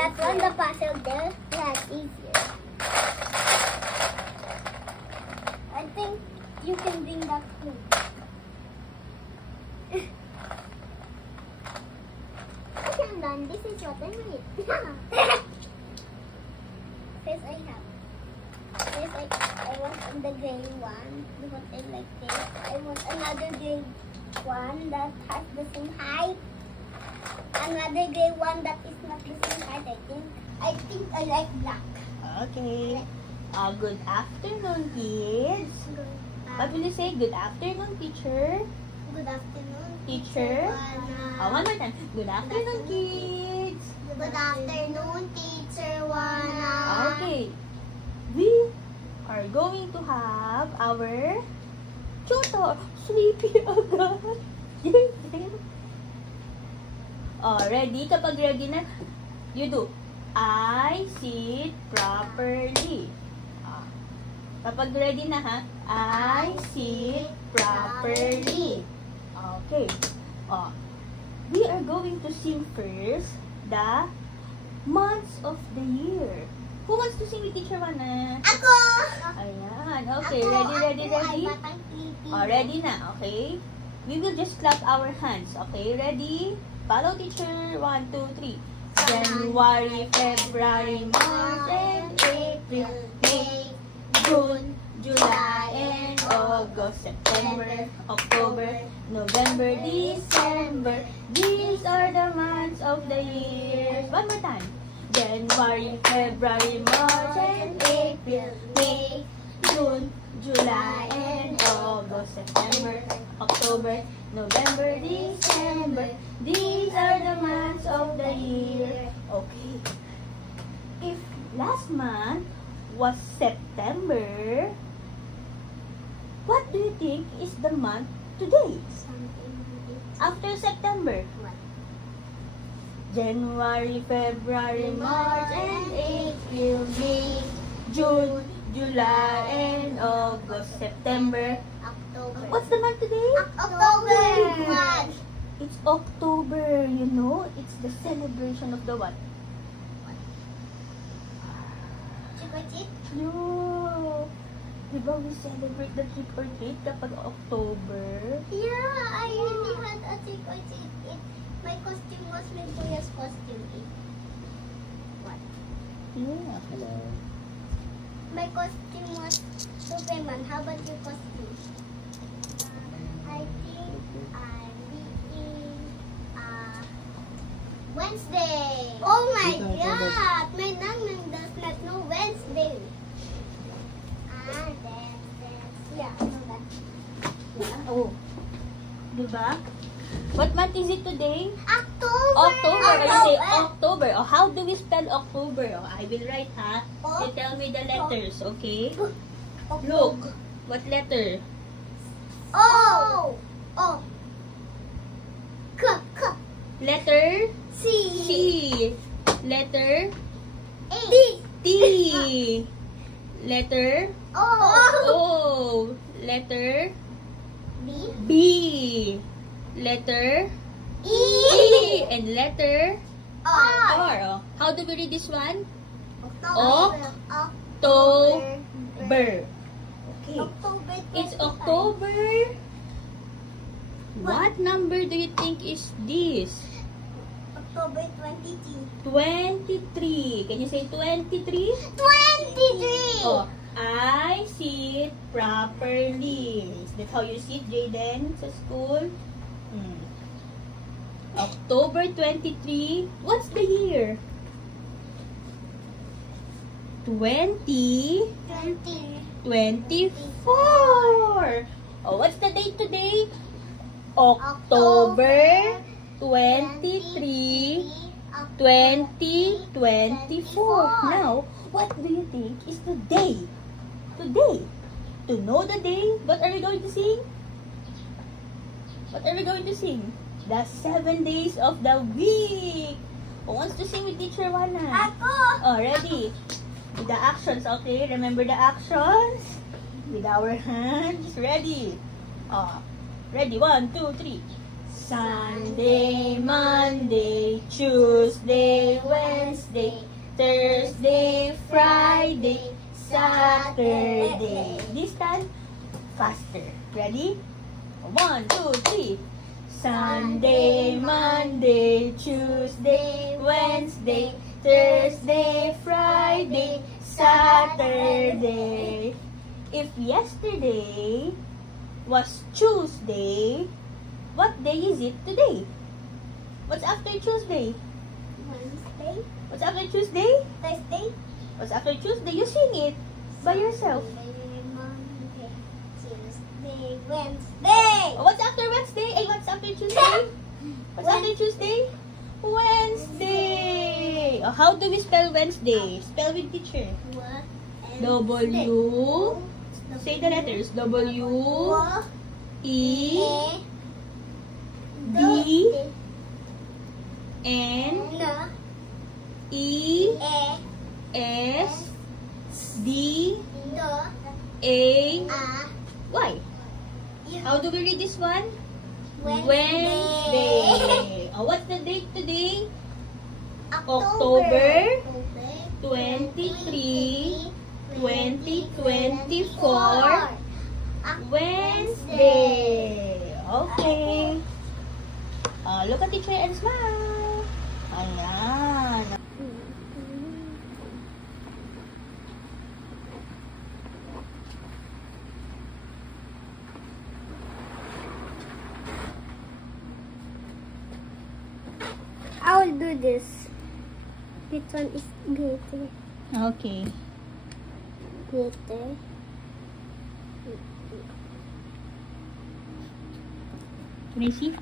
that one, the puzzle there, that's easier. I think you can bring that too. Okay, I'm done. This is what I need. First I want the gray one because I like this. I want another gray one that has the same height. Another gray one that is not the same height, I think. I think I like black. Okay. Good afternoon, kids. What will you say? Good afternoon, teacher. Good afternoon, Teacher. Wana. One more time. Good afternoon, kids. Good afternoon, Teacher Wana. Okay. We are going to have our tutor. Sleepy agad. Ready? Kapag ready na, you do. I sit properly. Kapag ready na ha, I sit properly. Okay. We are going to sing first the months of the year. Who wants to sing with Teacher Wana? Ako! Ayan. Okay. Ready? Ready na. Okay. We will just clap our hands. Okay. Ready? Follow teacher. 1, 2, 3. January, February, March, and April, May, June, July, and August, September, October, November, December. These are the months of the year. One more time. January, February, March, and April, May, June, July, and August, September, October, November, December. These are the months of the year. Okay. If last month was September, what do you think is the month today? After September? January, February, March, and April, May, June, July, and August, September. October. What's the month today? October. It's October, you know. It's the celebration of the what? Trick-or-treat? No. Diba we celebrate the trick-or-treat kapag October? Yeah, I really had a trick-or-treat. My costume was Victoria's costume. What? Yeah. Hello. My costume was Superman. How about your costume? I think I'm eating Wednesday. Oh my God! My nang does not know Wednesday. Yeah, I know that. Yeah. Oh. Diba? What month is it today? October. October. You say October. Oh, how do we spell October? Oh, I will write, ha? You tell me the letters, okay? Look. What letter? O. O. K. K. Letter C. C. Letter A. T. Letter O. O. Letter B. B. Letter E. and letter R. R. Oh. How do we read this one? October. October. Okay. October. It's October. What number do you think is this? October 23. 23. Can you say 23? 23. Oh, I sit properly. Is that how you sit, Jayden, sa school? October 23. What's the year? 20. 24. Oh, what's the date today? October 23, 2024. Now, what do you think is the day? Today. To know the day, what are we going to sing? What are we going to sing? The 7 days of the week. Who wants to sing with Teacher Wana? Ako. Oh, ready? With the actions, okay? Remember the actions? With our hands. Ready? Oh, ready? 1, 2, 3. Sunday, Monday, Tuesday, Wednesday, Thursday, Friday, Saturday. This time, faster. Ready? 1, 2, 3. Sunday, Monday, Tuesday, Wednesday, Thursday, Friday, Saturday. If yesterday was Tuesday, what day is it today? What's after Tuesday? Wednesday. What's after Tuesday? Thursday. What's after Tuesday? You sing it by yourself. Sunday, Monday, Tuesday, Wednesday. What's after Wednesday? Hey, what's after Tuesday? What's after Tuesday? Wednesday. Oh, how do we spell Wednesday? Spell with teacher. What? W. Say the letters. W. E. D. N. E. S. D. A. Y. How do we read this one? Wednesday. Oh, what's the date today? October 23, 2024. Wednesday. Okay. Look at teacher and smile. Ayan. I will do this. This one is glitter. Okay. Glitter. Can I see?